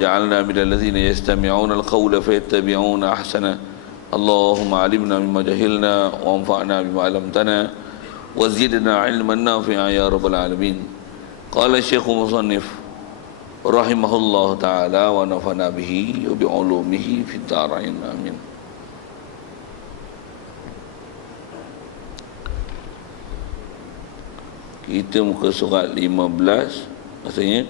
جعلنا من الذين يستمعون القول فيتبعون أحسنه اللهم علمنا مما جهلنا وانفعنا بما علمتنا وزدنا علما نافعا يا رب العالمين. قال الشيخ المصنف رحمه الله تعالى ونفعنا به وبعلومه في الدارين آمين. Kita muka surat 15 maksudnya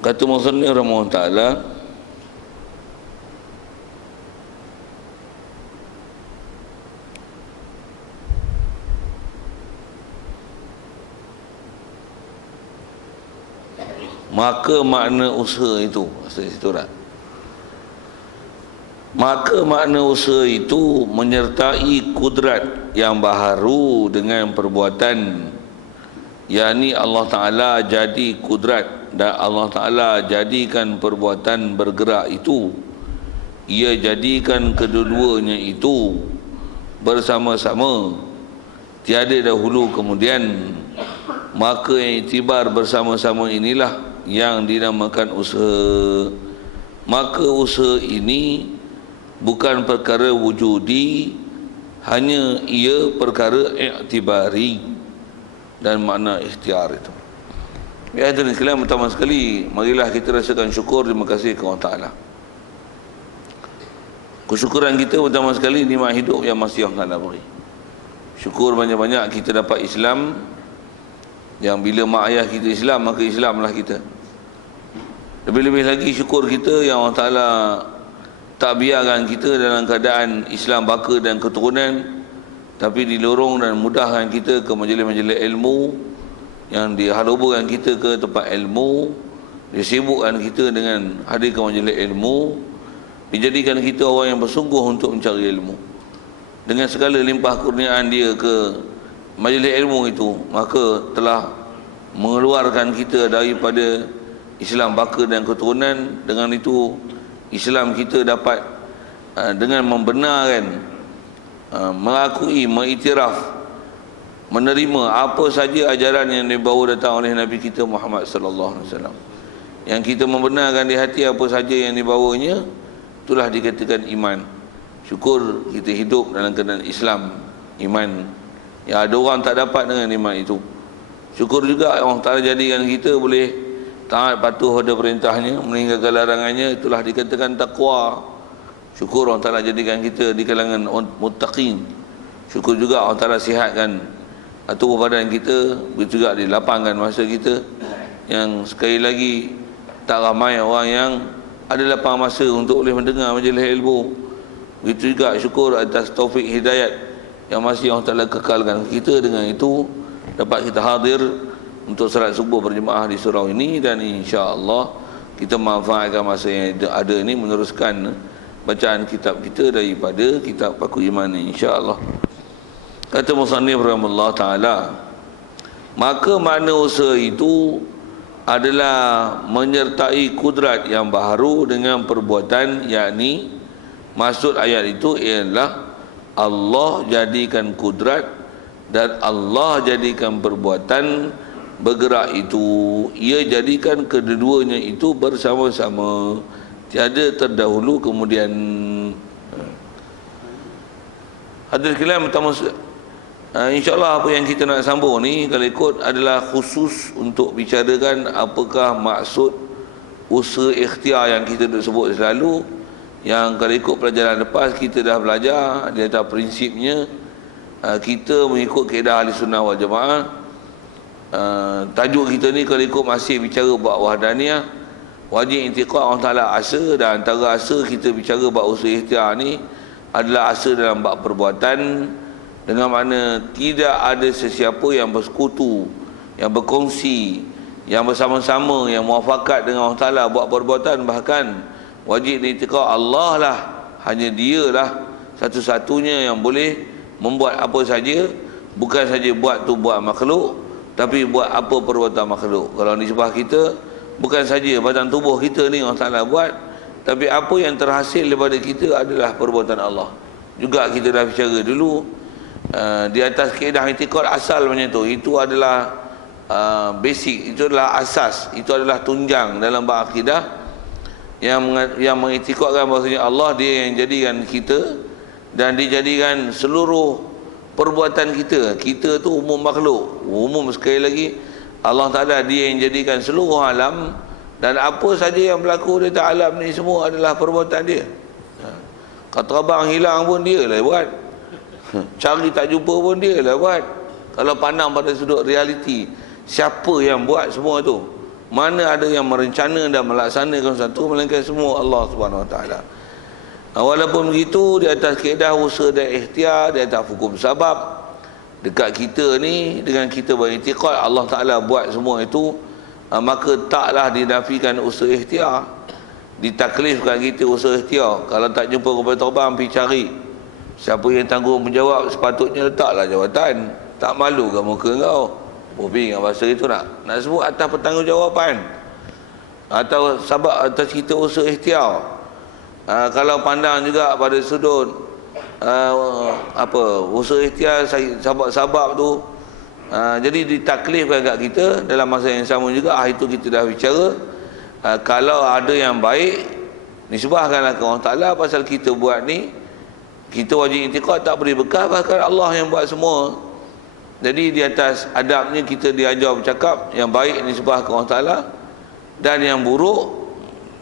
kata musannif rahimahullah taala maka makna usaha itu situ dah. Maka makna usaha itu menyertai kudrat yang baharu dengan perbuatan, yakni Allah Ta'ala jadi kudrat dan Allah Ta'ala jadikan perbuatan bergerak itu, ia jadikan kedua-duanya itu bersama-sama, tiada dahulu kemudian. Maka iktibar bersama-sama inilah yang dinamakan usaha. Maka usaha ini bukan perkara wujudi, hanya ia perkara iktibari dan makna ikhtiar itu. Ya, hadirin sekalian, pertama sekali marilah kita rasakan syukur, terima kasih kepada Allah Ta'ala. Kesyukuran kita pertama sekali nikmat hidup yang masih Allah Ta'ala beri. Syukur banyak-banyak kita dapat Islam, yang bila mak ayah kita Islam, maka Islamlah kita. Lebih-lebih lagi syukur kita yang Allah Ta'ala tak biarkan kita dalam keadaan Islam baka dan keturunan, tapi dilorong dan mudahkan kita ke majlis-majlis ilmu, yang dihaluburkan kita ke tempat ilmu, disibukkan kita dengan hadir ke majlis ilmu, dijadikan kita orang yang bersungguh untuk mencari ilmu. Dengan segala limpah kurniaan dia ke majlis ilmu itu, maka telah mengeluarkan kita daripada Islam baka dan keturunan. Dengan itu Islam kita dapat dengan membenarkan, mengakui, mengiktiraf, menerima apa saja ajaran yang dibawa datang oleh Nabi kita Muhammad sallallahu alaihi wasallam. Yang kita membenarkan di hati apa saja yang dibawanya, itulah dikatakan iman. Syukur kita hidup dalam keadaan Islam, iman. Ya, ada orang tak dapat dengan iman itu. Syukur juga Allah Ta'ala jadikan kita boleh taat patuh pada perintahnya, meninggalkan larangannya, itulah dikatakan takwa. Syukur Allah Ta'ala jadikan kita di kalangan muttaqin. Syukur juga Allah Ta'ala sihatkan tubuh badan kita, begitu juga dilapangkan masa kita, yang sekali lagi tak ramai orang yang ada lapang masa untuk boleh mendengar majlis ilmu. Begitu juga syukur atas taufik hidayat yang masih Allah Ta'ala kekalkan kita. Dengan itu dapat kita hadir untuk salat subuh berjemaah di surau ini, dan insya-Allah kita manfaatkan masa yang ada ini meneruskan bacaan kitab kita daripada kitab Paku Iman ini, insya-Allah. Kata musannif rahimahullah taala, maka makna usaha itu adalah menyertai kudrat yang baharu dengan perbuatan, yakni maksud ayat itu ialah Allah jadikan kudrat dan Allah jadikan perbuatan bergerak itu, ia jadikan kedua-duanya itu bersama-sama, tiada terdahulu kemudian. Hadirin sekalian, pertama insya-Allah apa yang kita nak sambung ni kalau ikut adalah khusus untuk bicarakan apakah maksud usaha ikhtiar yang kita dah sebut selalu, yang kalau ikut pelajaran lepas kita dah belajar dia dah prinsipnya. Kita mengikut kaedah ahli sunnah wal jamaah. Tajuk kita ni kalau ikut masih bicara bab wahdaniyah, wajib intiqad Allah Ta'ala asa, dan antara asa kita bicara bab usaha ikhtiar ni adalah asa dalam bab perbuatan, dengan makna tidak ada sesiapa yang bersekutu, yang berkongsi, yang bersama-sama, yang muafakat dengan Allah Ta'ala buat perbuatan. Bahkan wajib intiqad Allah lah, hanya dia lah satu-satunya yang boleh membuat apa saja. Bukan saja buat tu buat makhluk, tapi buat apa perbuatan makhluk. Kalau di sebelah kita, bukan saja badan tubuh kita ni Allah Ta'ala buat, tapi apa yang terhasil daripada kita adalah perbuatan Allah. juga kita dah bicara dulu. Di atas kaedah i'tiqad asal macam tu, itu adalah basic, itu adalah asas, itu adalah tunjang dalam bab akidah yang mengiktikadkan bahawasanya Allah dia yang jadikan kita dan dijadikan seluruh perbuatan kita. Kita tu umum makhluk, umum sekali lagi. Allah Ta'ala dia yang jadikan seluruh alam, dan apa saja yang berlaku di atas alam ni semua adalah perbuatan dia. Kata abang hilang pun dia lah buat, cari tak jumpa pun dia lah buat. Kalau pandang pada sudut realiti, siapa yang buat semua tu? Mana ada yang merencana dan melaksanakan sesuatu melainkan semua Allah Subhanahu Wa Taala. Walaupun begitu, di atas kaedah usaha dan ikhtiar, di atas hukum sabab, dekat kita ni, dengan kita beriktikad Allah Ta'ala buat semua itu, maka taklah dinafikan usaha ikhtiar, ditaklifkan kita usaha ikhtiar. Kalau tak jumpa kepada Taubang, pergi cari siapa yang tanggungjawab, sepatutnya letaklah jawatan. Tak malu ke muka kau? Bobi dengan bahasa itu nak sebut atas pertanggungjawaban atau sabab atas kita usaha ikhtiar. Kalau pandang juga pada sudut usaha ikhtiar, sabab-sabab tu, jadi ditaklifkan kat kita dalam masa yang sama juga. Itu kita dah bicara, kalau ada yang baik, nisbahkanlah ke Allah Ta'ala. Pasal kita buat ni, kita wajib i'tiqad tak beri bekas, bahkan Allah yang buat semua. Jadi di atas adabnya kita diajar bercakap yang baik nisbah ke Allah Ta'ala, dan yang buruk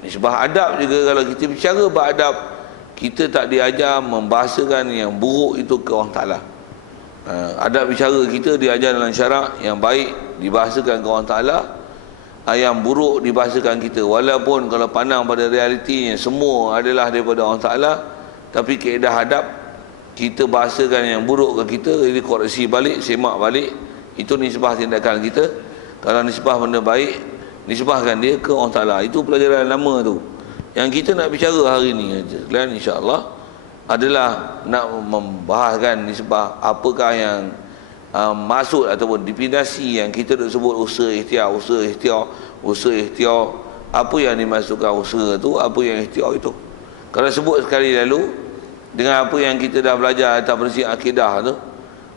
nisbah adab juga. Kalau kita bicara beradab, kita tak diajar membahasakan yang buruk itu ke Allah Ta'ala. Adab bicara kita diajar dalam syarak, yang baik dibahasakan ke Allah Ta'ala, yang buruk dibahasakan kita. Walaupun kalau pandang pada realitinya semua adalah daripada Allah Ta'ala, tapi kaedah adab kita bahasakan yang buruk ke kita, jadi koreksi balik, semak balik. Itu nisbah tindakan kita. Kalau nisbah benda baik, nisbahkan dia ke Allah Ta'ala. Itu pelajaran lama tu. Yang kita nak bicara hari ni sekalian, insya-Allah, adalah nak membahaskan nisbah apakah yang maksud ataupun definisi yang kita nak sebut usaha ikhtiar. Apa yang dimasukkan usaha tu, apa yang ikhtiar itu. Kalau sebut sekali lalu dengan apa yang kita dah belajar atas prinsip akidah tu,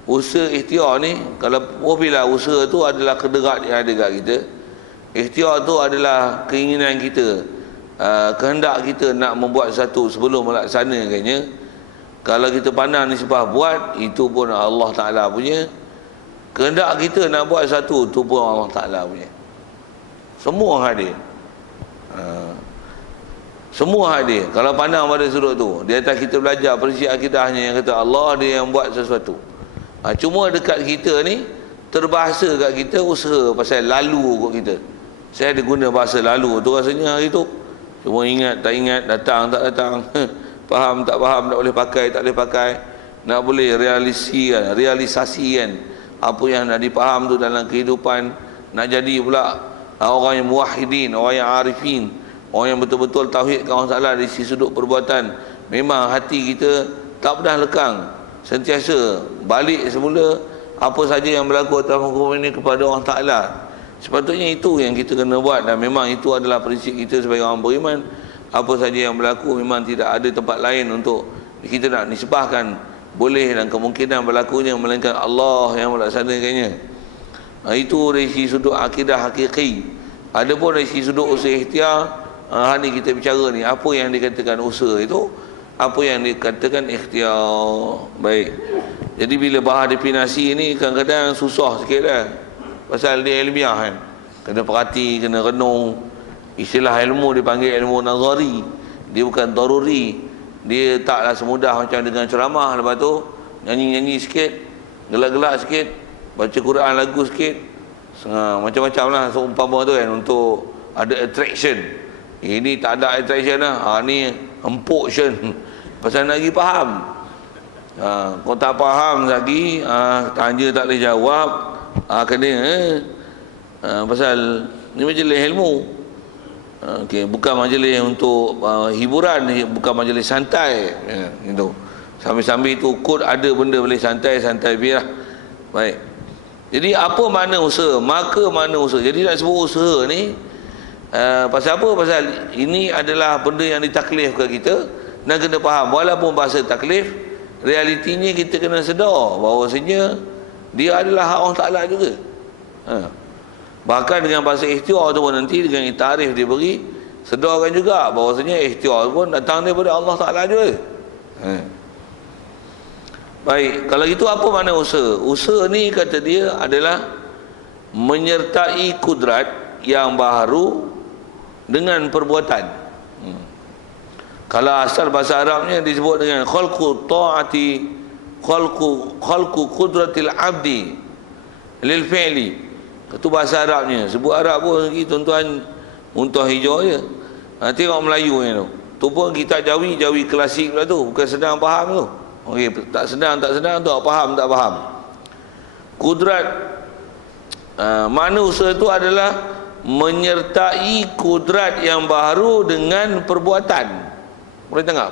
usaha ikhtiar ni, kalau bila usaha tu adalah kederat yang ada kat kita, ikhtiar tu adalah keinginan kita, kehendak kita nak membuat satu sebelum melaksanakannya. Kalau kita pandang nisbah buat, itu pun Allah Ta'ala punya. Kehendak kita nak buat satu, itu pun Allah Ta'ala punya. Semua hadir. Semua hadir. Kalau pandang pada sudut tu, di atas kita belajar prinsip akidahnya yang kata Allah dia yang buat sesuatu. Cuma dekat kita ni, terbahasa kat kita usaha pasal lalu kot kita. Saya ada guna bahasa lalu tu rasanya hari tu. Cuma ingat tak ingat, datang tak datang, faham tak faham, tak boleh pakai tak boleh pakai, nak boleh realisasikan apa yang nak dipaham tu dalam kehidupan, nak jadi pula orang yang muwahhidin, orang yang arifin, orang yang betul-betul tauhid Allah Ta'ala dari sisi sudut perbuatan. Memang hati kita tak pernah lekang, sentiasa balik semula apa saja yang berlaku atas hukum ini kepada Allah Ta'ala. Sepatutnya itu yang kita kena buat, dan memang itu adalah prinsip kita sebagai orang beriman. Apa saja yang berlaku memang tidak ada tempat lain untuk kita nak nisbahkan boleh dan kemungkinan berlakunya melainkan Allah yang melaksanakannya. Itu dari sisi sudut akidah hakiki. Adapun dari sisi sudut usaha ikhtiar, hari ni kita bicara ni apa yang dikatakan usaha itu, apa yang dikatakan ikhtiar. Baik. Jadi bila bahas definisi ni kadang-kadang susah sikit lah. Pasal dia ilmiah kan. Kena perhati, kena renung. Istilah ilmu dipanggil ilmu nazari. Dia bukan daruri. Dia taklah semudah macam dengan ceramah, lepas tu nyanyi-nyanyi sikit, gelak-gelak sikit, baca Quran lagu sikit, macam-macam lah seumpama tu kan, untuk ada attraction. Ini tak ada attraction lah. Ni empuktion. Pasal nak lagi faham. Kau tak faham lagi, tanya tak boleh jawab, kena pasal ni majlis ilmu. Bukan majlis untuk hiburan, bukan majlis santai gitu. Sambil-sambil tu kod ada benda boleh santai biar. Baik. Jadi apa makna usaha? Maka makna usaha. Jadi nak sebut usaha ni pasal apa? Pasal ini adalah benda yang ditaklifkan kita, dan kena faham walaupun bahasa taklif, realitinya kita kena sedar bahawasanya dia adalah hak Allah Ta'ala juga. Bahkan dengan bahasa ikhtiar tu pun nanti dengan tarikh dia beri, sedarkan juga bahawasanya ikhtiar pun datang daripada Allah Ta'ala juga. Baik, kalau gitu apa makna usaha? Usaha ni kata dia adalah menyertai kudrat yang baharu dengan perbuatan. Kalau asal bahasa Arabnya disebut dengan khalqu ta'ati, khalqu qudratil abdi lil fi'li. Itu bahasa Arabnya. Sebut Arab pun lagi tuan-tuan muntah hijau je. Tengok Melayu ni tu. Tu pun kita jawi klasik pula tu, bukan sedang faham tu. Okey, tak sedang tu faham tak faham. Kudrat makna usaha tu adalah menyertai kudrat yang baru dengan perbuatan. Boleh tengok?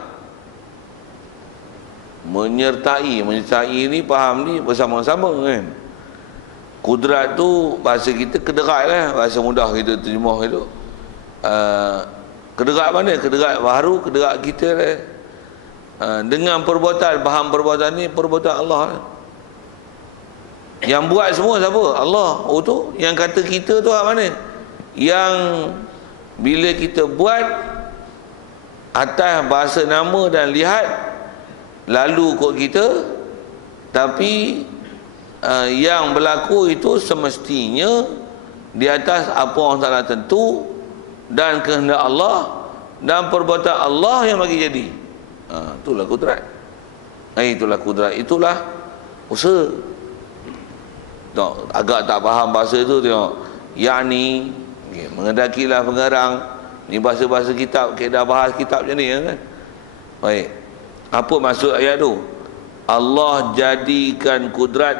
Menyertai ni faham ni bersama-sama kan. Kudrat tu bahasa kita kederat lah, bahasa mudah kita terjemah itu. Kederat mana? Kederat baru, kederat kita lah. Dengan perbuatan, faham perbuatan ni perbuatan Allah lah. Yang buat semua siapa? Allah. Oh tu, yang kata kita tu mana? Yang bila kita buat atas bahasa nama dan lihat lalu kot kita, tapi yang berlaku itu semestinya di atas apa orang Ta'ala tentu dan kehendak Allah dan perbuatan Allah yang bagi jadi. Itulah kudrat. Itulah kudrat, itulah usaha. Tengok, agak tak faham bahasa tu tengok. Yani mengendakilah pengarang. Ni bahasa-bahasa kitab, kita dah bahas kitab macam ni kan. Baik. Apa maksud ayat tu? Allah jadikan kudrat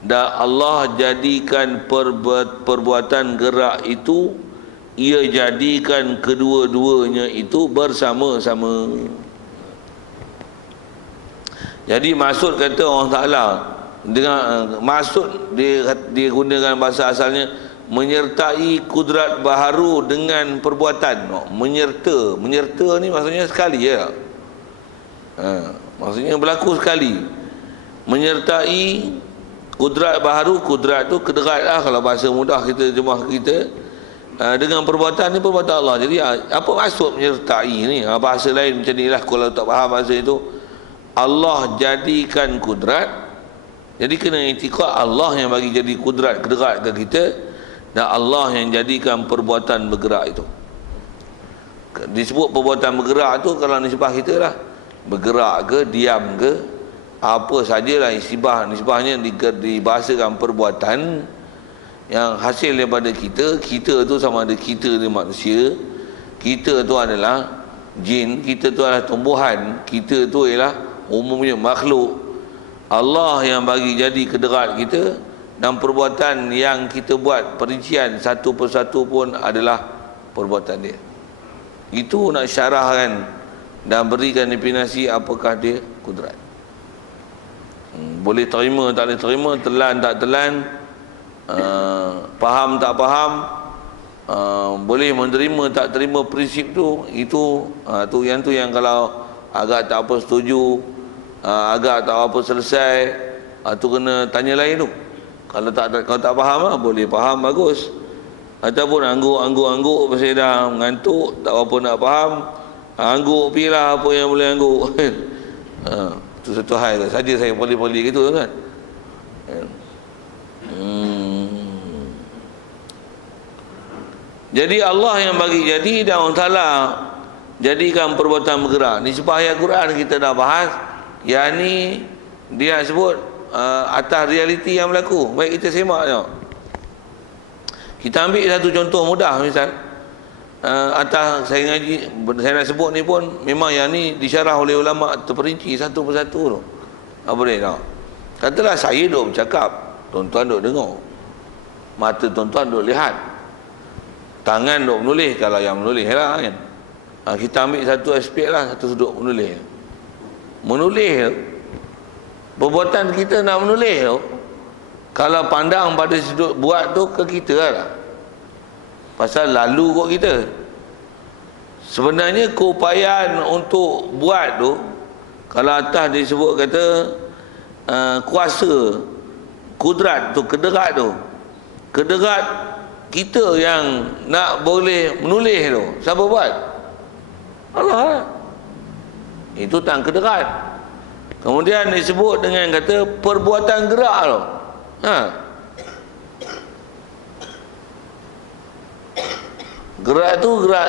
dan Allah jadikan perbuatan gerak itu, ia jadikan kedua-duanya itu bersama-sama. Jadi maksud kata Allah Ta'ala dengan maksud dia gunakan bahasa asalnya menyertai kudrat baharu dengan perbuatan. Menyerta ni maksudnya sekali ya. Maksudnya berlaku sekali. Menyertai kudrat baharu, kudrat tu kederat lah kalau bahasa mudah kita terjemah kita. Dengan perbuatan ni perbuatan Allah. Jadi apa maksud menyertai ni? Bahasa lain macam ni lah kalau tak faham bahasa itu. Allah jadikan kudrat. Jadi kena i'tiqad Allah yang bagi jadi kudrat, kederat ke kita, dan Allah yang jadikan perbuatan bergerak itu. Disebut perbuatan bergerak tu kalau nisbah kita lah, bergerak ke, diam ke, apa sajalah nisbahnya dibahasakan perbuatan yang hasil daripada kita. Kita tu sama ada kita ni manusia, kita tu adalah jin, kita tu adalah tumbuhan, kita tu ialah umumnya makhluk. Allah yang bagi jadi kederat kita, dan perbuatan yang kita buat perincian satu persatu pun adalah perbuatan dia. Itu nak syarahkan dan berikan definisi apakah dia kudrat. Boleh terima tak boleh terima, telan tak telan, faham tak faham, boleh menerima tak terima prinsip tu. Itu yang kalau agak tak apa setuju, agak tak apa selesai, tu kena tanya lain tu. Kalau tak faham lah, boleh faham bagus. Ataupun angguk pasal dah mengantuk, tak apa nak faham, angguk pergi lah apa yang boleh angguk. Itu satu hal saja saya boleh gitu kan. Jadi Allah yang bagi jadi, dan Allah Ta'ala jadikan perbuatan bergerak. Ni sebab ayat Quran kita dah bahas, yang ni dia sebut atas realiti yang berlaku. Baik, kita semak tengok. Kita ambil satu contoh mudah, misal atas saya ngaji, saya nak sebut ni pun memang yang ni disyarah oleh ulama terperinci satu persatu tu. Apa dia tengok? Katalah saya duk bercakap, tuan-tuan duk dengar, mata tuan-tuan duk lihat, tangan duk menulis kalau yang menulis lah kan. Kita ambil satu aspek lah, satu sudut menulis. Perbuatan kita nak menulis tu, kalau pandang pada sudut buat tu ke kita lah, pasal lalu kot kita. Sebenarnya keupayaan untuk buat tu, Kalau atas disebut kata kuasa, kudrat tu, kederat tu. Kederat kita yang nak boleh menulis tu, siapa buat? Allah lah. Itu tang kederat. Kemudian disebut dengan kata perbuatan gerak tu. Gerak tu gerak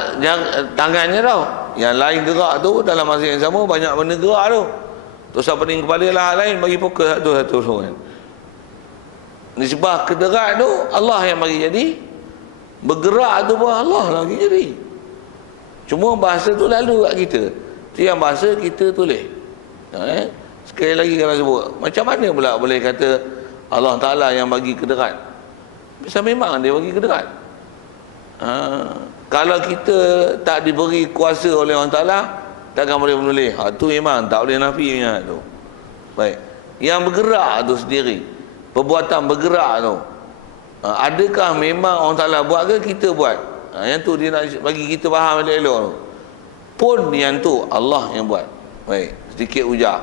tangannya tau. Yang lain gerak tu dalam masa yang sama banyak benda gerak tu. Terus pening kepala lah lain bagi fokus satu-satu kan. Nisbah kederat tu Allah yang bagi jadi. Bergerak tu pun Allah lagi jadi. Cuma bahasa tu lalu kat kita. Tu yang bahasa kita tulis. Sekali lagi kalau sebut, macam mana pula boleh kata Allah Ta'ala yang bagi kederat? Bisa memang dia bagi kederat. Kalau kita tak diberi kuasa oleh Allah Ta'ala, takkan boleh menulis. Tu memang tak boleh nafinya tu. Baik. Yang bergerak tu sendiri, perbuatan bergerak tu, adakah memang Allah Ta'ala buat ke kita buat? Yang tu dia nak bagi kita faham elok-elok tu. Pun yang tu Allah yang buat. Baik, sedikit ujar.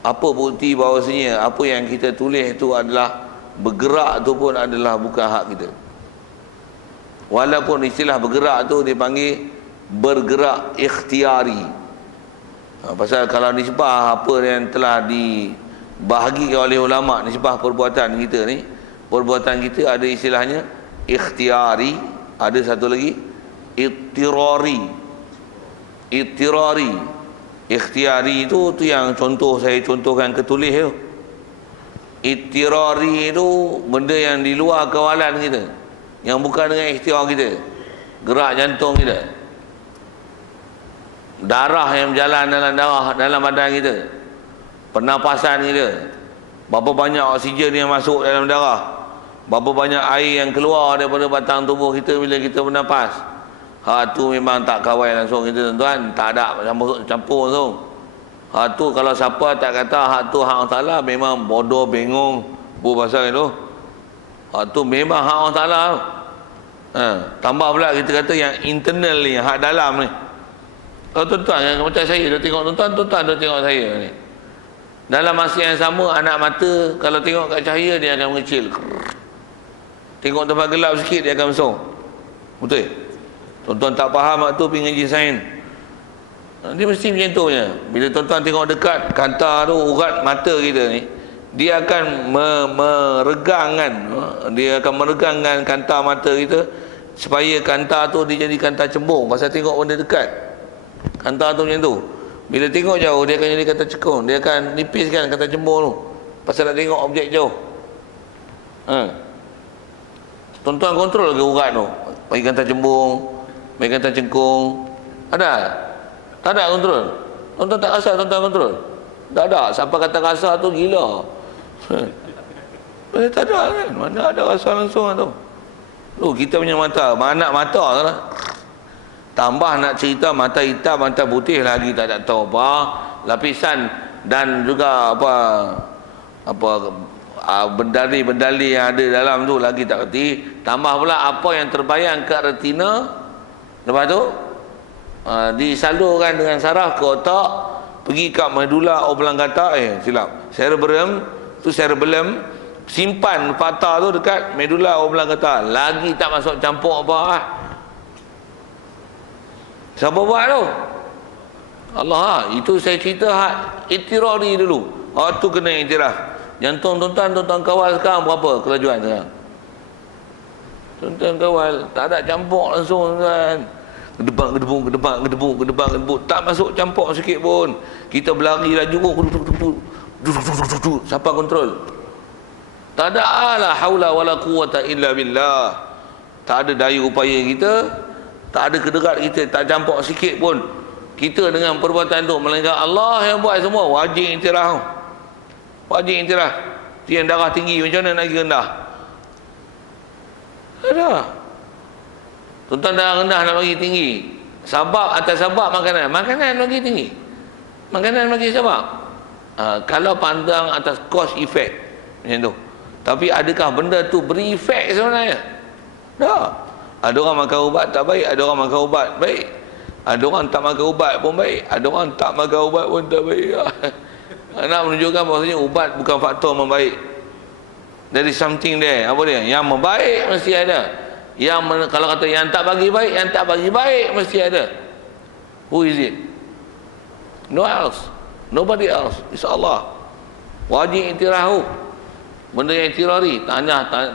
Apa bukti bahawasanya apa yang kita tulis itu adalah bergerak tu pun adalah bukan hak kita. Walaupun istilah bergerak tu dipanggil bergerak ikhtiari. Pasal kalau nisbah apa yang telah dibahagikan oleh ulama, nisbah perbuatan kita ni, perbuatan kita ada istilahnya ikhtiari, ada satu lagi ittirari. Ittirari. Ikhtiari itu yang contoh saya contohkan ketulis tu. Ittirari itu benda yang di luar kawalan kita, yang bukan dengan ikhtiar kita. Gerak jantung kita, darah yang berjalan dalam badan kita, pernafasan kita, berapa banyak oksigen yang masuk dalam darah, berapa banyak air yang keluar daripada batang tubuh kita bila kita bernafas. Tu memang tak kawal langsung kita tuan-tuan, tak ada campur langsung. Tu kalau siapa tak kata hak tu hak Allah Ta'ala, memang bodoh bengong bu pasal itu. Tu memang hak Allah Ta'ala. Tambah pula kita kata yang internal ni, hak dalam ni. Kalau tuan-tuan yang macam saya dah tengok tuan-tuan dah tengok saya ni. Dalam masa yang sama anak mata kalau tengok kat cahaya dia akan mengecil. Tengok tempat gelap sikit dia akan besar. Betul? Tuan-tuan tak faham waktu pergi ngaji sains, dia mesti macam tu je. Bila tuan-tuan tengok dekat kantar tu, urat mata kita ni, dia akan meregangkan, dia akan meregangkan kantar mata kita supaya kantar tu dia jadi kantar cembung. Pasal tengok benda dekat, kantar tu macam tu. Bila tengok jauh dia akan jadi kantar cekung, dia akan nipiskan kantar cembung tu pasal nak tengok objek jauh. Tuan-tuan kontrol ke urat tu, bagi kantar cembung, bagi kantar cengkung. Ada? Tak ada kontrol? Tuan-tuan tak rasa tuan-tuan kontrol? Tak ada. Siapa kata rasa tu gila. Tak ada kan? Mana ada rasa langsung tu. Kita punya mata, mana mata lah. Tambah nak cerita mata hitam, mata putih lagi tak ada tahu apa. Lapisan dan juga bendali-bendali yang ada dalam tu lagi tak kerti. Tambah pula apa yang terbayang kat retina. Lepas tu disalurkan dengan saraf ke otak, pergi ke medula oblongata, silap, cerebellum tu, cerebellum simpan fakta tu dekat medula oblongata, lagi tak masuk campur apa. Siapa buat tu? Allah. Itu saya cerita hak ittirari dulu. Tu kena iktiraf. Jantung tuan-tuan kawal sekarang berapa kelajuan sekarang? Tuan-tuan kawal tak ada campur langsung kan. Gedebang, tak masuk campur sikit pun. Kita berlari laju, siapa kontrol? Tak ada la haula wala quwata illa billah. Tak ada daya upaya kita, tak ada kederat kita, tak campur sikit pun kita dengan perbuatan tu, melainkan Allah yang buat semua. Wajib iktiraf. Wajib iktiraf. Yang darah tinggi macam mana nak pergi rendah? Ada. Tuan-tuan darah rendah nak bagi tinggi. Sabab atas sabab makanan. Makanan bagi tinggi. Makanan bagi sabab. Kalau pandang atas cause effect macam tu. Tapi adakah benda tu beri efek sebenarnya? Tak. Ada orang makan ubat tak baik, ada orang makan ubat baik. Ada orang tak makan ubat pun baik, ada orang tak makan ubat pun tak baik. Nak menunjukkan bahawasanya ubat bukan faktor membaik. There is something there. Apa dia? Yang membaik mesti ada. Kalau kata yang tak bagi baik, yang tak bagi baik mesti ada. Who is it? No else. Nobody else. It's Allah. Wajib iktirahu. Benda yang iktirari.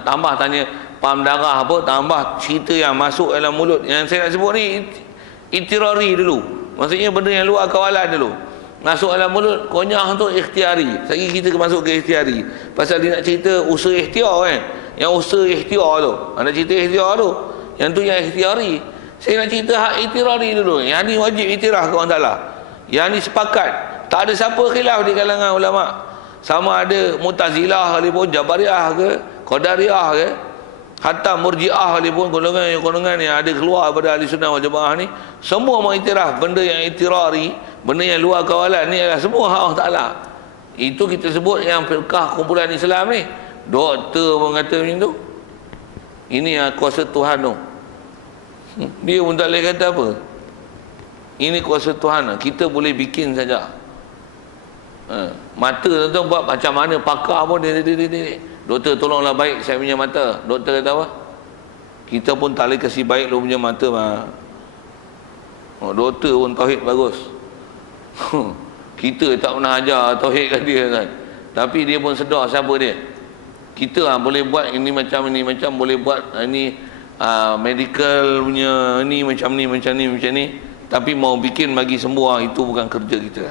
Tambah tanya pam darah apa, tambah cerita yang masuk dalam mulut. Yang saya nak sebut ni iktirari dulu. Maksudnya benda yang luar kawalan dulu. Masuk dalam mulut, konyah tu ikhtiari. Sekali kita masuk ke ikhtiari. Pasal dia nak cerita usaha ikhtiar kan. Yang usaha ikhtiar tu. Nak cerita ikhtiar tu. Yang tu yang ikhtiari. Saya nak cerita hak iktirari dulu. Yang ni wajib iktiraf ke orang Ta'ala. Yang ni sepakat. Tak ada siapa khilaf di kalangan ulama. Sama ada Mu'tazilah pun, Jabariyah ke, Qadariyah ke, hatta Murji'ah pun, golongan yang ada keluar pada ahli sunnah wal jamaah ni, semua mengiktiraf benda yang iktirari, benda yang luar kawalan ni adalah semua hak Allah Ta'ala. Itu kita sebut yang firqah kumpulan Islam ni. Doktor pun kata macam tu. Ini yang kuasa Tuhan tu. Dia pun tak boleh kata apa. Ini kuasa Tuhan. Kita boleh bikin saja. Mata tu buat macam mana, pakar pun dia. Doktor tolonglah baik saya punya mata. Doktor kata apa? Kita pun tak boleh kasih baik lu punya mata mah. Doktor pun tauhid bagus. Kita tak pernah ajar tauhid kat dia kan. Tapi dia pun sedar siapa dia. Kita boleh buat ini macam boleh buat ini medical punya ni macam ni. Tapi mau bikin bagi semua itu bukan kerja kita.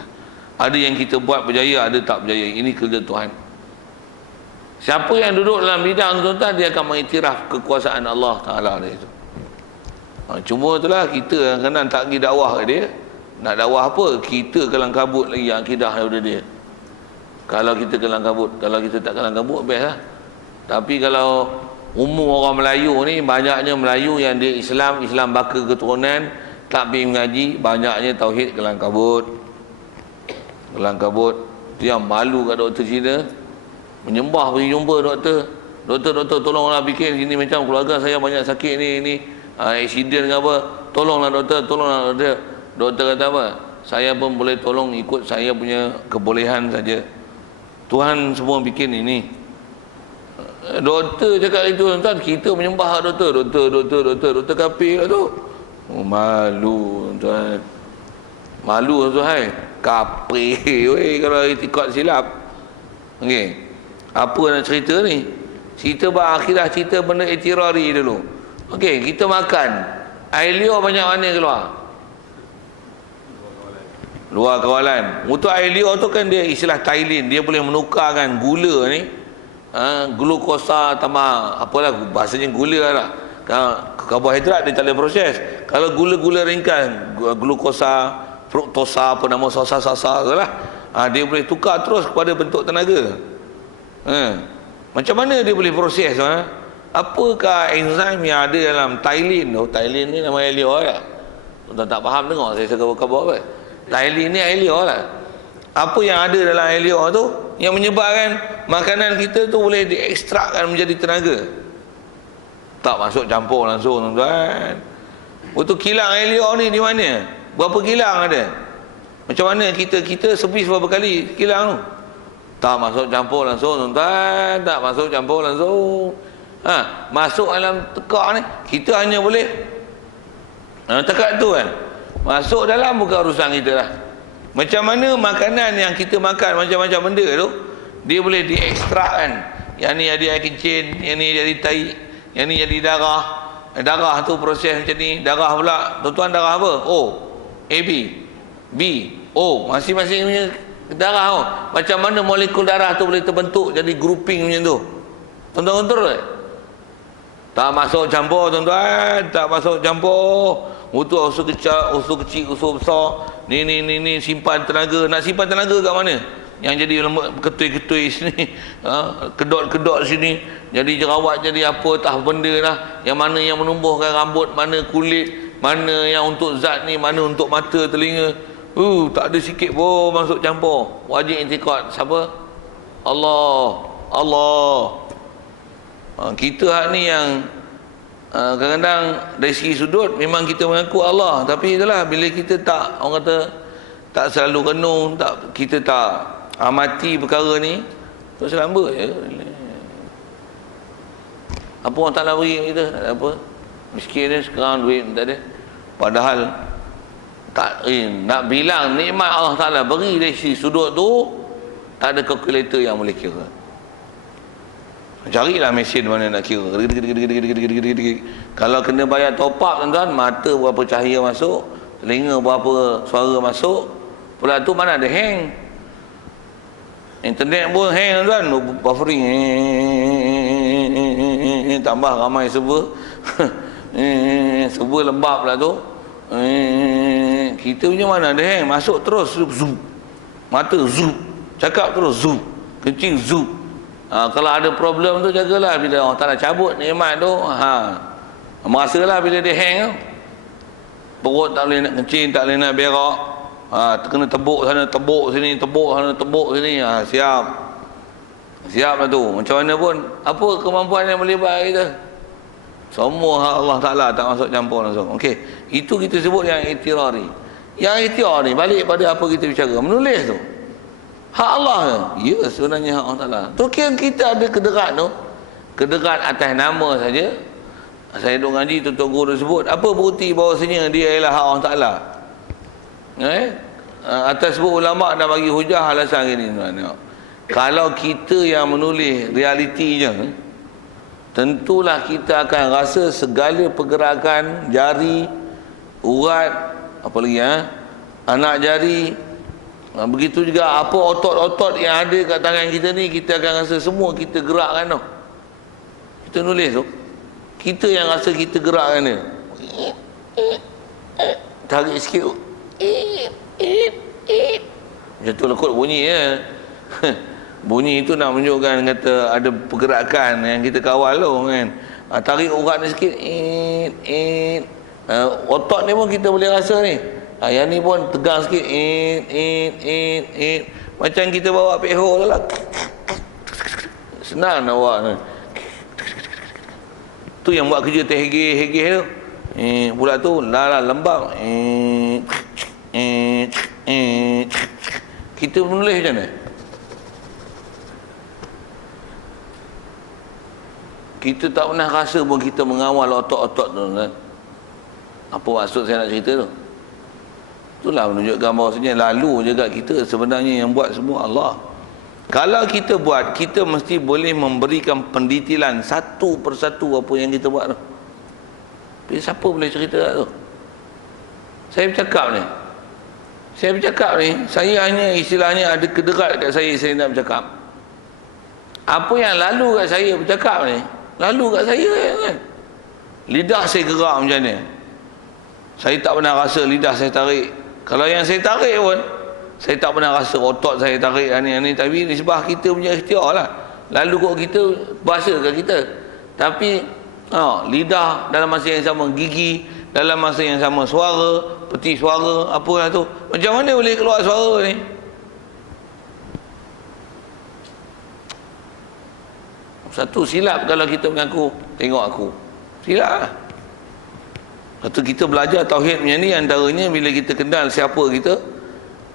Ada yang kita buat berjaya, ada tak berjaya. Ini kerja Tuhan. Siapa yang duduk dalam bidang tuan-tuan, dia akan mengiktiraf kekuasaan Allah Ta'ala dia itu. Cuma itulah kita kadang tak pergi dakwah ke dia. Nak dakwah apa? Kita kelang kabut lagi akidah daripada dia. Kalau kita kelang kabut, kalau kita tak kelang kabut, best lah. Tapi kalau umum orang Melayu ni, banyaknya Melayu yang dia Islam baka keturunan, tak pergi mengaji, banyaknya tauhid kelang kabut. Kelang kabut. Dia malu kat doktor Cina, menyembah pergi jumpa doktor. Doktor tolonglah bikin sini macam keluarga saya banyak sakit ni accident ke apa, tolonglah doktor. Doktor kata apa? Saya pun boleh tolong ikut saya punya kebolehan saja. Tuhan semua bikin ini. Doktor cakap itu tuan, kita menyembah doktor kafir lah tu. Malu tuan. Malu tu hai. Kafir weh kalau itikad silap. Okey. Apa nak cerita ni? Cerita berakhidah, cerita benda iktirari dulu. Okey, kita makan. Air liur banyak mana keluar? Luar kawalan. Untuk air liur tu kan dia istilah Thailand, dia boleh menukarkan gula ni, glukosa tambah apalah bahasanya gula lah. Karbohidrat dia tak boleh proses. Kalau gula-gula ringkas, glukosa, fruktosa, apa nama sasa ke lah, dia boleh tukar terus kepada bentuk tenaga. Macam mana dia boleh proses? Apakah enzim yang ada dalam Thailand tu? Thailand ni nama air liur lah. Tuan tak faham dengar saya cakap apa. Thailand ni air liur lah. Apa yang ada dalam air liur tu yang menyebabkan makanan kita tu boleh diekstrakkan menjadi tenaga? Tak masuk campur langsung tuan-tuan. Untuk kilang air liur ni di mana? Berapa kilang ada? Macam mana kita servis berapa kali kilang tu? Tak masuk campur langsung tuan-tuan. Tak masuk campur langsung. Masuk dalam tekak ni, kita hanya boleh tekak tu kan. Masuk dalam bukan urusan kita lah. Macam mana makanan yang kita makan, macam-macam benda tu, dia boleh diekstrakkan. Yang ni jadi air kencing, yang ni jadi tai, yang ni jadi darah. Darah tu proses macam ni. Darah pula, tuan-tuan darah apa? O, AB, B, O, masing-masing punya darah tu. Macam mana molekul darah tu boleh terbentuk jadi grouping macam tu? Tuan-tuan kontrol tak? Tak masuk campur tuan-tuan. Tak masuk campur. Untuk usus kecil, usus besar. Ni simpan tenaga. Nak simpan tenaga kat mana? Yang jadi ketui-ketui sini, kedot-kedot sini, jadi jerawat, jadi apa tah benda lah. Yang mana yang menumbuhkan rambut, mana kulit, mana yang untuk zat ni, mana untuk mata, telinga. Tak ada sikit pun masuk campur. Wajib intikad. Siapa? Allah. Kita ni yang Kadang-kadang dari segi sudut memang kita mengaku Allah, tapi itulah bila kita tak, orang kata tak selalu renung, kita tak amati perkara ni, tu selamba je. Apa orang tak nak beri kita, tak ada apa. Miskin ni sekarang duit tak ada. Padahal tak nak bilang nikmat Allah Taala beri dari segi sudut tu, tak ada kalkulator yang boleh kira. Carilah mesin mana nak kira. Kalau kena bayar top up tuan-tuan, mata berapa cahaya masuk, telinga berapa suara masuk, pula tu mana ada hang. Internet pun hang tuan, buffering. Tambah ramai server. Server lembab pula tu. Kita punya mana ada hang, masuk terus zoom. Mata zoom. Cakap terus zoom. Kencing zoom. Kalau ada problem tu jagalah bila orang tak nak cabut nikmat tu. Merasalah bila dia hang tu. Perut tak boleh nak kencing, tak boleh nak berak. Kena tebuk sana, tebuk sini, tebuk sana, tebuk sini. Siap. Siap lah tu. Macam mana pun, apa kemampuan yang boleh buat kita? Semua Allah Ta'ala tak masuk campur langsung. Okey, itu kita sebut yang itirari. Yang itirari balik pada apa kita bicara, menulis tu. Hak Allah ke? Ya, sebenarnya hak Allah Ta'ala. Tu kira kita ada kederat tu. Kederat atas nama saja. Saya duk ngaji, tuan-tuan guru sebut, apa bukti bahawasanya dia ialah hak Allah Ta'ala? Atas sebut ulama' dah bagi hujah alasan gini. Kalau kita yang menulis realitinya, tentulah kita akan rasa segala pergerakan jari, urat, apa lagi anak jari, begitu juga apa otot-otot yang ada kat tangan kita ni, kita akan rasa semua kita gerakkan tu. Kita nulis tu, kita yang rasa kita gerakkan dia. Tarik sikit, macam tu lekut bunyi ya. Bunyi itu nak menunjukkan kata ada pergerakan yang kita kawal tu kan. Tarik urat ni sikit, otot ni pun kita boleh rasa ni. Yang ni pun tegang sikit, macam kita bawa peho lah. Senang nak bawa ni. Tu yang buat kerja terhegeh-hegeh tu. Pula tu lah lembab. Kita menulis macam mana? Kita tak pernah rasa pun kita mengawal otot-otot tu kan. Apa maksud saya nak cerita tu? Itulah menunjukkan bahawasanya lalu juga kita sebenarnya yang buat semua Allah. Kalau kita buat, kita mesti boleh memberikan pendetilan satu persatu apa yang kita buat tu. Tapi siapa boleh cerita tu? Saya bercakap ni, saya hanya istilahnya ada kederat kat saya nak bercakap. Apa yang lalu kat saya bercakap ni, lalu kat saya kan. Lidah saya gerak macam ni. Saya tak pernah rasa lidah saya tarik. Kalau yang saya tarik pun, saya tak pernah rasa otot saya tarik ni. Tapi nisbah kita punya ikhtiar lah. Lalu kok kita, bahasa kat kita. Tapi lidah dalam masa yang sama, gigi dalam masa yang sama, suara, peti suara, apalah tu. Macam mana boleh keluar suara ni? Satu silap kalau kita mengaku tengok aku. Silap lah. Satu kita belajar tauhid macam ni, antaranya bila kita kenal siapa kita,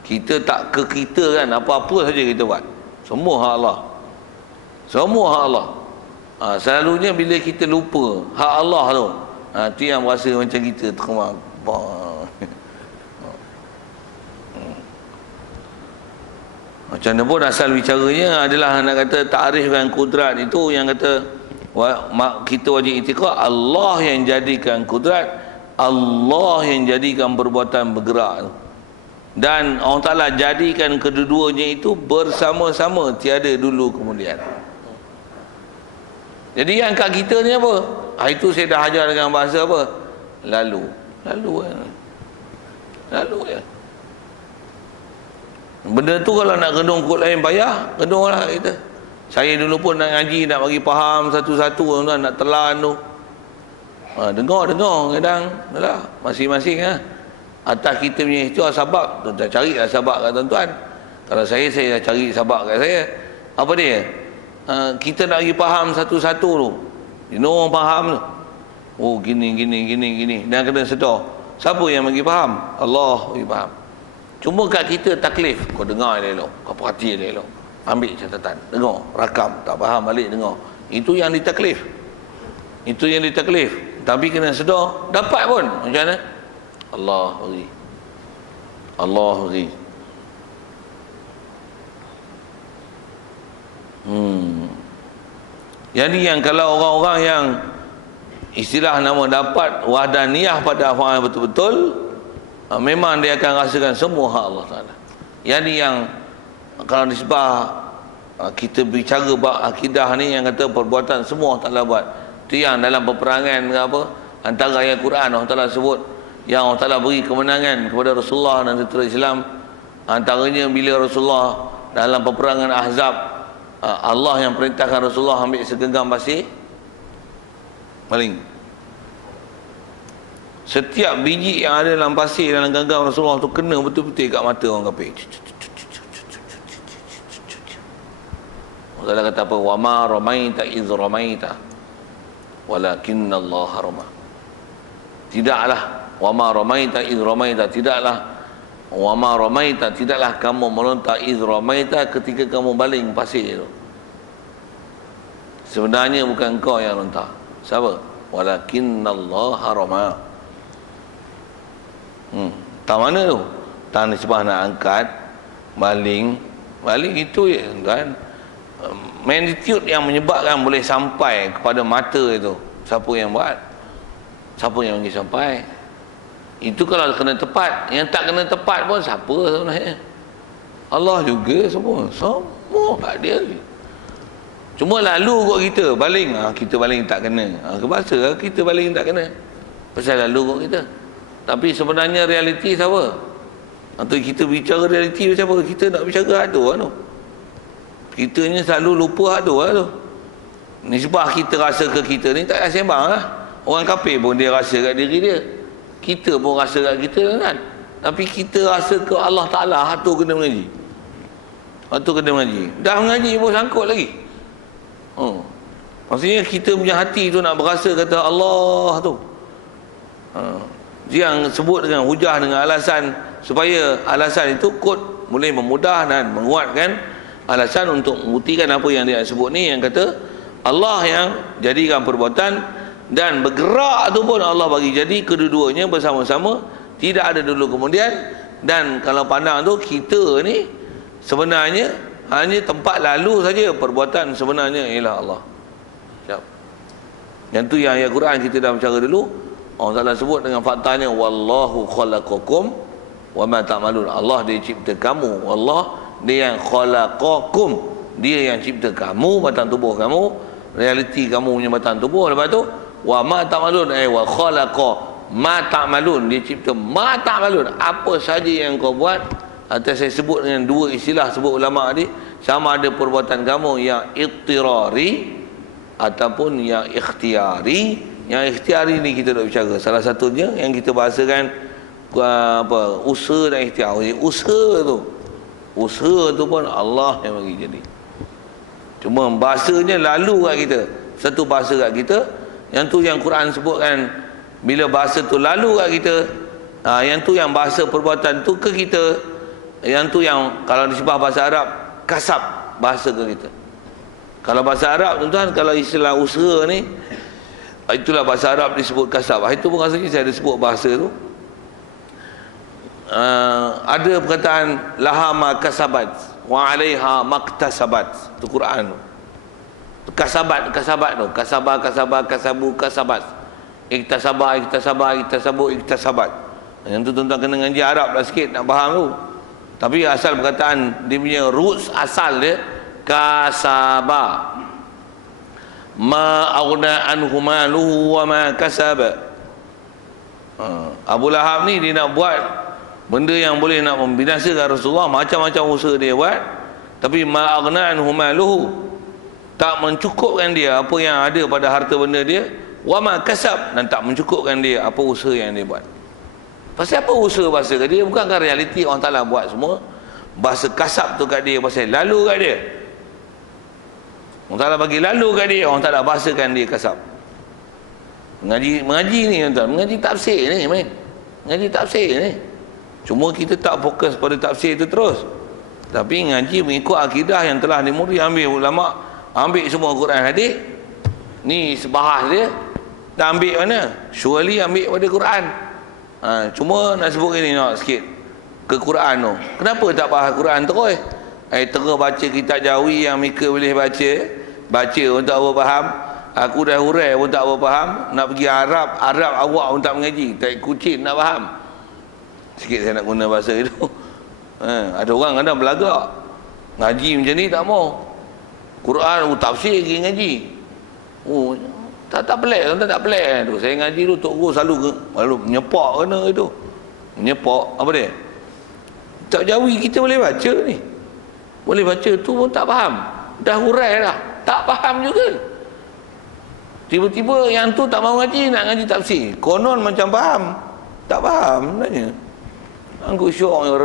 kita tak ke kita kan, apa-apa saja kita buat. Semua hak Allah. Semua hak Allah. Selalunya bila kita lupa hak Allah tu, tu yang rasa macam kita terkemar. Macam mana pun asal bicaranya adalah nak kata ta'rifkan kudrat itu, yang kata kita wajib itikad Allah yang jadikan kudrat, Allah yang jadikan perbuatan bergerak, dan Allah Ta'ala jadikan kedua-duanya itu bersama-sama, tiada dulu kemudian. Jadi yang kat kita ni apa? Itu saya dah ajar dengan bahasa apa? Lalu ya. Benda tu kalau nak renung kot lain payah, renunglah kita. Saya dulu pun nak ngaji, nak bagi faham satu-satu, nak telan tu. Dengar kadang adalah masing-masing atas kita punya ikhtiar sabab tu, dah carilah sabab kat tuan-tuan. Kalau saya dah cari sabab kat saya. Apa dia? Kita nak bagi faham satu-satu tu. Orang faham tu. Oh gini. Dan kena sedar. Siapa yang bagi faham? Allah bagi faham. Cuma kat kita taklif. Kau dengar elok, kau perhati elok. Ambil catatan, dengar, rakam, tak faham balik dengar. Itu yang ditaklif. Tapi kena sedar, dapat pun. Macam mana? Allah bagi. Jadi yang kalau orang-orang yang istilah nama dapat wahdaniyah pada afal betul-betul, memang dia akan rasakan semua hak Allah Ta'ala. Jadi yang kalau disebab kita bicara bab akidah ni, yang kata perbuatan semua Allah Ta'ala buat, itu yang dalam peperangan ke apa, antara ayat Quran Allah Ta'ala sebut yang Allah Ta'ala beri kemenangan kepada Rasulullah dan tentera Islam. Antaranya bila Rasulullah dalam peperangan Ahzab, Allah yang perintahkan Rasulullah ambil segenggam pasir maling. Setiap biji yang ada dalam pasir dalam genggam Rasulullah tu kena betul-betul kat mata orang kafir. Allah kata apa? Wa ma ramaita iz ramaita walakinna Allah rama. Tidaklah wa ma ramaita iz ramaita, tidaklah wa ma ramaita, tidaklah kamu melontar iz ramaita ketika kamu baling pasir itu. Sebenarnya bukan kau yang lontar. Siapa? Walakinna Allah rama. Tak mana tu? Tak nisbah nak angkat baling itu je kan. Magnitude yang menyebabkan boleh sampai kepada mata itu, siapa yang buat? Siapa yang bagi sampai? Itu kalau kena tepat. Yang tak kena tepat pun siapa sebenarnya? Allah juga semua tak dia. Cuma lalu kot kita baling, kita baling tak kena. Kebasa kita baling tak kena. Pasal lalu kot kita. Tapi sebenarnya realiti siapa? Atau kita bicara realiti macam apa? Kita nak bicara hak tu kitanya selalu lupa hak tu nisbah kita rasa ke kita ni tak sembang lah. Orang kafir pun dia rasa kat diri dia, kita pun rasa kat kita kan. Tapi kita rasa ke Allah Ta'ala, hak tu kena mengaji. Dah mengaji pun sangkut lagi. Maksudnya kita punya hati tu nak berasa kata Allah tu. Yang sebut dengan hujah, dengan alasan, supaya alasan itu kot boleh memudah dan menguatkan alasan untuk membuktikan apa yang dia sebut ni, yang kata Allah yang jadikan perbuatan dan bergerak tu pun Allah bagi jadi, kedua-duanya bersama-sama, tidak ada dulu kemudian. Dan kalau pandang tu kita ni sebenarnya hanya tempat lalu saja, perbuatan sebenarnya ialah Allah. Siap. Yang tu yang ayat Quran kita dah bicara dulu. Allah Ta'ala sebut dengan faktanya, wallahu khalaqakum wa ma ta'malun. Allah dia cipta kamu, Allah dia yang khalaqakum, dia yang cipta kamu, batang tubuh kamu, realiti kamu punya batang tubuh. Lepas tu wa ma ta'malun, wa khalaqa ma ta'malun, dia cipta ma ta'malun, apa saja yang kau buat. Atas saya sebut dengan dua istilah sebut ulama tadi, sama ada perbuatan kamu yang iktirari ataupun yang ikhtiari. Yang ikhtiari ni kita nak bicara, salah satunya yang kita bahasakan usaha dan ikhtiar. Usaha tu pun Allah yang bagi jadi. Cuma bahasanya lalu kat kita, satu bahasa kat kita. Yang tu yang Quran sebutkan, bila bahasa tu lalu kat kita, yang tu yang bahasa perbuatan tu ke kita. Yang tu yang kalau disebut bahasa Arab kasab, bahasa ke kita. Kalau bahasa Arab tuan-tuan, kalau istilah usaha ni, itulah bahasa Arab disebut kasab. Itu pun rasanya saya ada sebut bahasa tu. Ada perkataan laha ma kasabat wa alaiha maktasabat, itu Quran. Kasabat tu, kasabu, kasabat. Iktasabat. Yang tu tuan-tuan kena ngaji Arab lah sikit nak faham tu. Tapi asal perkataan dia punya roots asal dia kasaba. Ma aghna anhu maluhu wa ma kasaba. Abu Lahab ni dia nak buat benda yang boleh nak membinasakan Rasulullah, macam-macam usaha dia buat, tapi ma aghna anhu maluhu, tak mencukupkan dia apa yang ada pada harta benda dia, wa ma kasab, dan tak mencukupkan dia apa usaha yang dia buat. Pasal apa usaha bahasa kat dia? Bukankah realiti orang Ta'ala buat semua? Bahasa kasab tu kat dia pasal lalu kat dia. Orang Ta'ala bagi lalu kat dia, orang Ta'ala bahasakan dia kasab. Mengaji ni tuan, mengaji tafsir ni main. Mengaji tafsir ni. Cuma kita tak fokus pada tafsir itu terus. Tapi ngaji mengikut akidah yang telah dimuri, ambil ulama, ambil semua Quran hadis. Ni sebahas dia. Dah ambil mana? Surely ambil pada Quran. Cuma nak sebut ini nak sikit ke Quran tu. Kenapa tak bahas Quran terus? Terus baca kitab Jawi yang mereka boleh baca. Baca pun tak apa faham. Aku dah hurai pun tak apa faham. Nak pergi Arab awak pun tak mengaji. Tak kucing nak faham. Sikit saya nak guna bahasa itu. Ada orang kadang belagak. Ngaji macam ni tak mau. Quran tafsir lagi ngaji. Tak pelik, tak pelik tu. Saya ngaji tu tok guru selalu menyepak kena itu. Menyepak apa dia? Tak Jawi kita boleh baca ni. Boleh baca tu pun tak faham. Dah hurai dah. Tak faham juga. Tiba-tiba yang tu tak mau ngaji, nak ngaji tafsir. Konon macam faham. Tak faham sebenarnya. Angku syok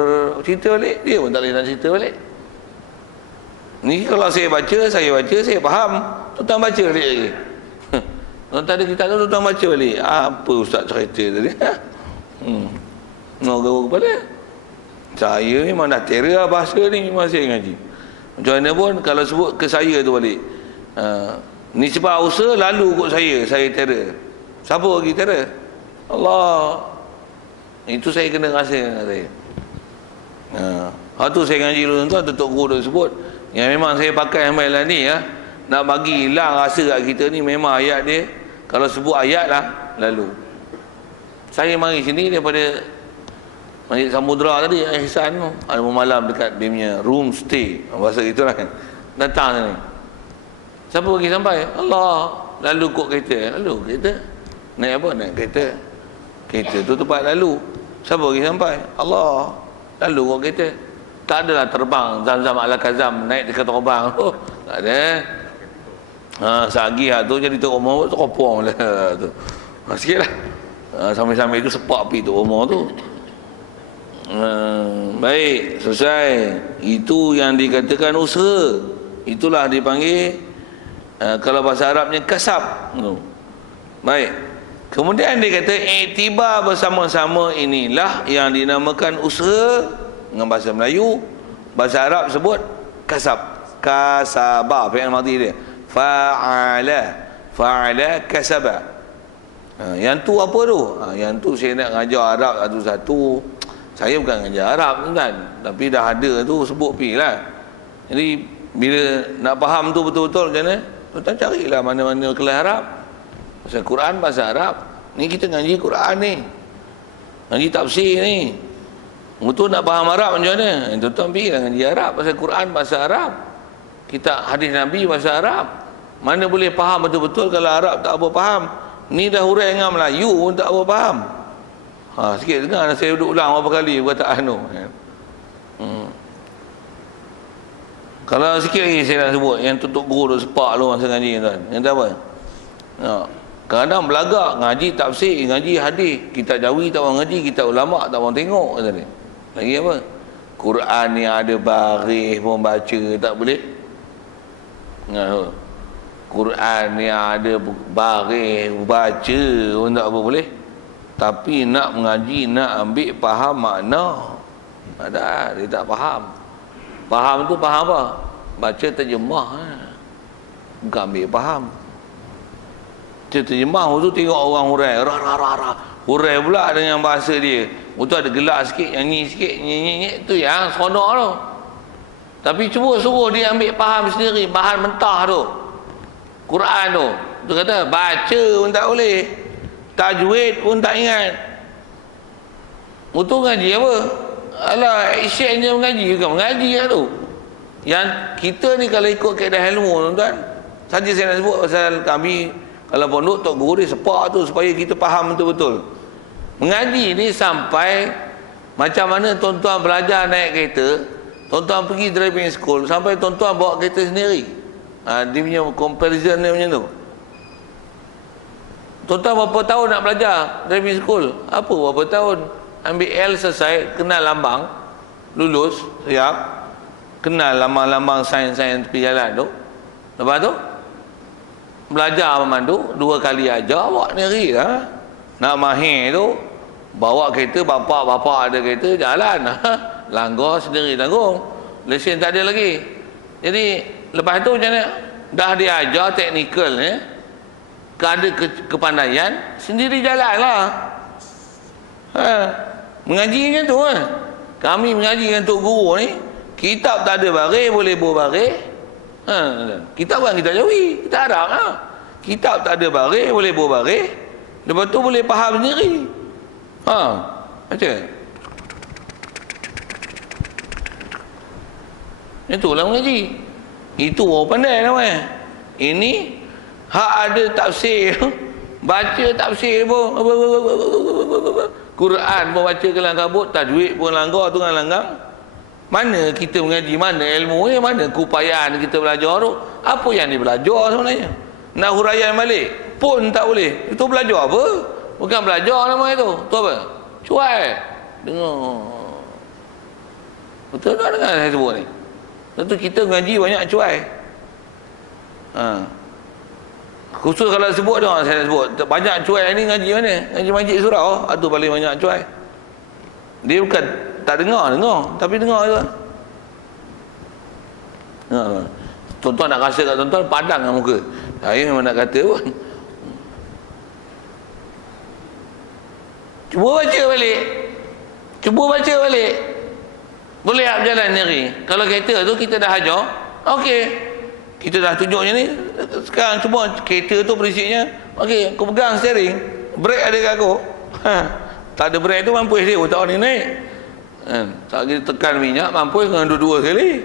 cerita balik, dia pun tak boleh nak cerita balik. Ni kalau saya baca, saya faham. Tuan baca balik lagi. Tuan ada kitab tu, tuan baca balik. Apa ustaz cerita tadi? Nak gaul kepala. Saya memang dah terror bahasa ni, memang saya ngaji. Macam mana pun kalau sebut ke saya tu balik. Ni sebab usaha lalu kot saya terror. Siapa lagi terror? Allah. Itu saya kena rasa saya. Tu saya ngaji dulu tuan, Tok Guru sebut yang memang saya pakai hamailah ni ya. Nak bagi hilang rasa kat kita ni memang ayat dia. Kalau sebut ayat lah lalu. Saya mari sini daripada Masjid Samudra tadi, Ihsan tu. Ada malam dekat dia punya room stay. Bahasa itulah kan. Datang sini. Siapa pergi sampai? Allah. Lalu kok kereta. Lalu kereta. Naik apa? Naik kereta. Kereta tu tempat lalu. Siapa pergi sampai? Allah. Lalu kok kereta. Tak adalah terbang Zam-Zam ala Kazam naik dekat terbang. Tak ada. Sagi tu jadi tu rumah tu kopong lah tu. Sikit lah. Sampai-sampai itu sepak api tu rumah tu. Baik, selesai. Itu yang dikatakan usaha. Itulah dipanggil kalau bahasa Arabnya kasab. Baik. Kemudian dia kata iktibar bersama-sama inilah yang dinamakan usaha. Dengan bahasa Melayu, bahasa Arab sebut kasab. Kasaba fi'il madhi dia. Fa'ala kasaba. Yang tu apa tu? Yang tu saya nak ngajar Arab satu-satu. Saya bukan ngajar Arab kan, tapi dah ada tu sebut pi lah. Jadi bila nak faham tu betul-betul macam mana? Tuan carilah mana-mana kelas Arab. Pasal Quran bahasa Arab. Ni kita ngaji Quran ni. Ngaji tafsir ni. Betul nak faham Arab macam mana? Tuan pergilah ngaji Arab pasal Quran bahasa Arab. Kita hadis Nabi bahasa Arab. Mana boleh faham betul-betul kalau Arab tak apa faham. Ni dah hurai dengan Melayu pun tak apa faham. Sikit dengar saya duduk ulang berapa kali perkataan tu. Kalau sikit lagi saya nak sebut yang tutup guru tu sepak lu masa ngaji tuan. Yang tu apa? Kadang belagak ngaji tafsir, ngaji hadis, kitab Jawi tak mau ngaji, kitab ulama tak mau tengok kata dia. Lagi apa? Quran ni ada baris pun baca tak boleh. Quran ni ada baris baca pun tak apa boleh. Tapi nak mengaji, nak ambil faham makna. Ada, dia tak faham. Faham tu faham apa? Baca terjemah. Bukan ambil faham. Terjemah tu tengok orang hurai. Hurai pula dengan bahasa dia. Betul ada gelak sikit, nyanyi sikit, nyanyi tu yang seronok tu. Tapi cuba suruh dia ambil faham sendiri, bahan mentah tu. Quran tu. Tu kata baca pun tak boleh. Tajwid pun tak ingat. Betul ngaji apa? Alah, isyik je mengaji bukan mengaji lah tu. Yang kita ni kalau ikut kaedah ilmu tuan-tuan, saja saya nak sebut pasal kami kalau pondok tok guru dia sepak tu supaya kita faham betul-betul. Mengaji ni sampai macam mana tuan-tuan belajar naik kereta, tuan-tuan pergi driving school sampai tuan-tuan bawa kereta sendiri. Dia punya comparison dia macam tu. Tuan-tuan berapa tahun nak belajar driving school? Apa berapa tahun? Ambil L selesai, kenal lambang, lulus, siap, kenal lambang-lambang sains-sains tepi jalan tu. Lepas tu belajar memandu 2 kali ajar awak sendiri lah. Nak mahir tu bawa kereta, bapak ada kereta, jalan. Langgar sendiri tanggung. Lesen tak ada lagi. Jadi lepas tu macam mana? Dah diajar teknikal ni, ada kepandaian, sendiri jalan lah. Mengaji macam tu kan. Kami mengaji dengan Tok Guru ni, kitab tak ada baris, boleh bawa baris. Kitab kan kita jauhi, kita harap lah. Kitab tak ada baris, boleh bawa baris. Lepas tu boleh faham sendiri. Macam itulah mengaji. Itu orang pandai namanya. Ini hak ada tafsir, baca tafsir pun, Quran pun baca kelang kabut, tajwid pun langgar tu kan langgar. Mana kita mengaji, mana ilmu ni, mana keupayaan kita belajar tu? Apa yang dia belajar sebenarnya? Nak huraian balik pun tak boleh. Itu belajar apa? Bukan belajar nama itu. Tu apa? Cuai. Dengar. Betul tak dengar saya sebut ni? Tentu kita mengaji banyak cuai. Khusus kalau sebut dah saya sebut banyak cuai ni ngaji mana? Ngaji Majid Surau itu paling banyak cuai. Dia bukan tak dengar, tapi dengar je. Tuan-tuan nak rasa kat tuan-tuan padang dengan muka. Saya memang nak kata pun. Cuba baca balik. Boleh tak berjalan sendiri? Kalau kereta tu kita dah ajar, okey. Kita dah tunjuk je ni. Sekarang cuma kereta tu prinsipnya, okey, kau pegang steering, brake ada kat aku. Tak ada brake tu mampus dia, otak ni naik. Tak kita tekan minyak, mampus dengan dua-dua sekali.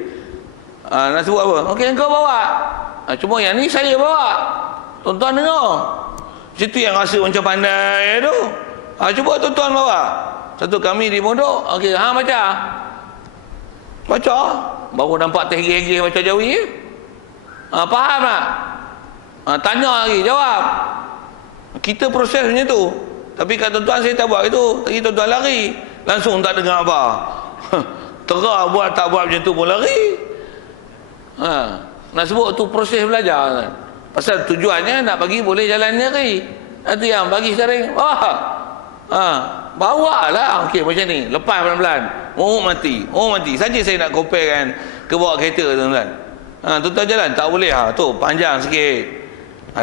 Nak sebut apa? Okey, kau bawa. Cuma yang ni saya bawa. Tuan-tuan dengar. Situ yang rasa macam pandai tu. Cuba tuan-tuan bawa. Satu kami di pondok, okey, baca, baru nampak tergigih-gigih baca jawi. Faham tak? Tanya lagi, jawab. Kita proses macam tu. Tapi kat tuan-tuan saya tak buat itu. Tadi tuan-tuan lari, langsung tak dengar apa. Terah buat tak buat macam tu pun lari. Nak sebut tu proses belajar kan? Pasal tujuannya nak bagi boleh jalan sendiri. Itu yang bagi steering. Bawa lah. Okey, macam ni, lepas pelan-pelan. Mati saja saya nak comparekan ke bawa kereta tuan-tuan. Tuan-tuan jalan tak boleh. Tu panjang sikit,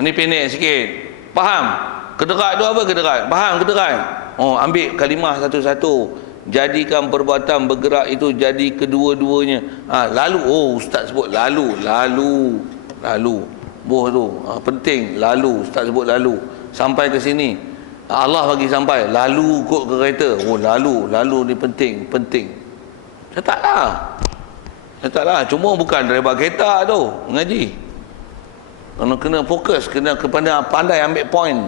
ni pendek sikit. Faham? Kederat tu apa kederat? Faham kederat? Ambil kalimah satu-satu, jadikan perbuatan bergerak itu jadi kedua-duanya. Lalu, ustaz sebut lalu boh tu penting. Lalu, ustaz sebut lalu. Sampai ke sini Allah bagi sampai, lalu kot ke kereta. Lalu ni penting. Catatlah. Cuma bukan driver kereta tu mengaji. Kena fokus, kena kepada pandai ambil point.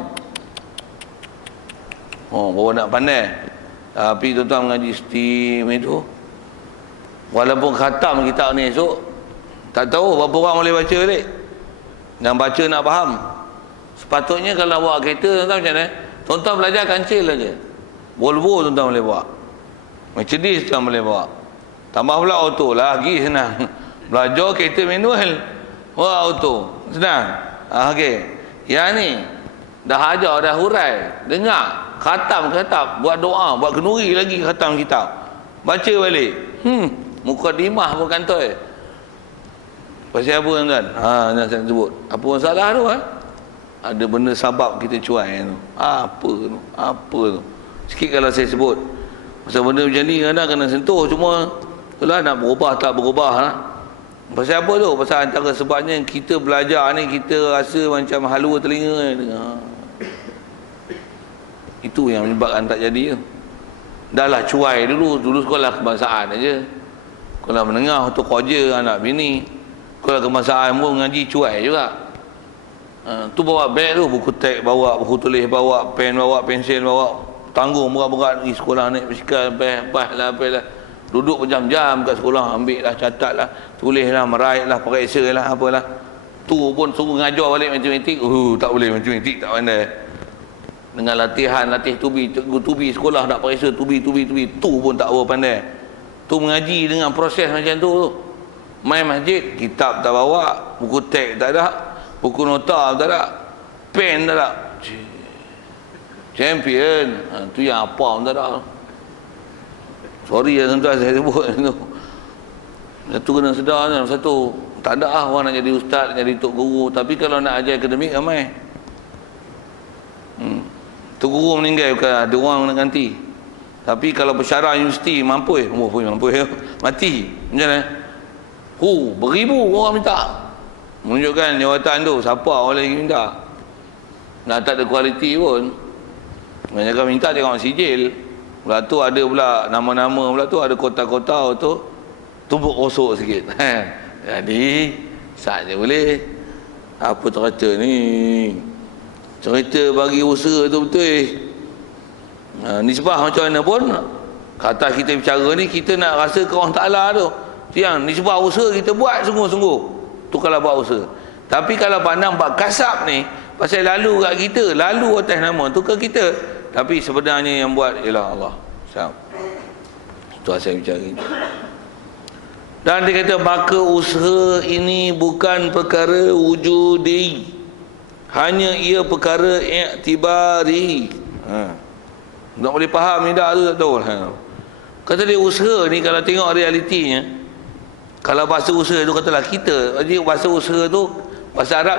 Baru nak pandai. Tapi tuan-tuan mengaji steam itu, walaupun khatam kitab ni esok, tak tahu berapa orang boleh baca balik. Yang baca nak faham. Sepatutnya kalau bawa kereta, tuan-tuan macam mana? Tuan-tuan belajar kancil aja. Volvo tuan-tuan boleh bawa. Mercedes tuan boleh bawa. Tambah pula auto, lagi senang. Belajar kereta manual, auto senang. Okey. Yang ni dah ajar, dah hurai, dengar, khatam, buat doa, buat kenduri lagi khatam kitab. Baca balik. Mukadimah pun kantoi. Pasal apa tuan-tuan? Nak saya sebut. Apa masalah tu Ada benda sabab kita cuai tu. Apa tu? Sikit kalau saya sebut. Pasal benda macam ni kadang kena sentuh, cuma itulah nak berubah tak berubah lah. Pasal apa tu? Pasal antara sebabnya kita belajar ni, kita rasa macam halu telinga dengar. Itu yang menyebabkan tak jadi. Dah lah cuai dulu sekolah kebangsaan aja. Sekolah menengah tu kerja anak bini. Sekolah kebangsaan pun ngaji cuai juga. Tu bawa beg tu, buku teks bawa, buku tulis bawa, pen bawa, pensil bawa, tanggung berat-berat pergi sekolah, naik basikal, pas lah. Duduk berjam-jam kat sekolah, ambil lah, catat lah, tulis lah, meraih lah, periksa lah, apalah. Tu pun suruh ngajar balik matematik, tak boleh matematik, tak pandai. Dengan latih tubi sekolah nak periksa tubi, tu pun tak apa pandai. Tu mengaji dengan proses macam tu. Main masjid, kitab tak bawa, buku teks tak ada, Buku nota tak ada. Pen tak ada. Champion. Tu yang apa pun tak ada. Sorry ya tuan saya sebut tu. Satu kena sedar kan. Satu, tak ada orang nak jadi ustaz, nak jadi tok guru. Tapi kalau nak ajar akademik ramai. Tok guru meninggal bukan ada orang nak ganti. Tapi kalau bersyarah universiti mampu mati. Macam mana? Beribu orang minta. Menunjukkan jawatan tu siapa orang lagi minta. Nak tak ada kualiti pun. Banyak minta tengok sijil. Pula tu ada pula nama-nama, pula tu ada kota-kota tu tumbuk rosok sikit. Jadi saja boleh. Apa cerita ni? Cerita bagi usaha tu betul. Nisbah macam mana pun kata kita bicara ni, kita nak rasa ke orang Ta'ala tu. Yang nisbah usaha kita buat sungguh-sungguh. Tu kalau buat usaha. Tapi kalau pandang bab kasab ni, pasal lalu kat kita, lalu atas nama tu ke kita. Tapi sebenarnya yang buat ialah Allah. Itu saya bicara ini. Dan dia kata maka usaha ini bukan perkara wujudi, hanya ia perkara i'tibari. Tak boleh faham ni dah tu, tak tahu. Kata dia usaha ni kalau tengok realitinya, kalau bahasa usaha tu katalah kita, jadi bahasa usaha tu bahasa Arab